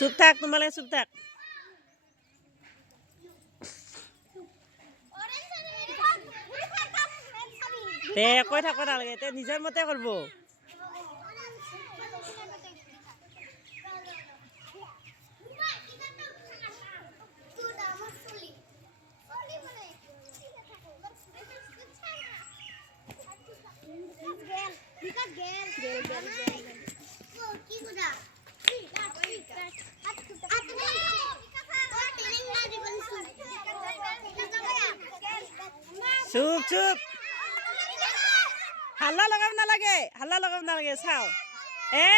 চুপ থাক তোমালোকে চুপ থাক তে কৈ থাকব নালাগে তে নিজৰ মতে কৰিব চুপ চুপ হাল্লা লগাব নালাগে চাও এ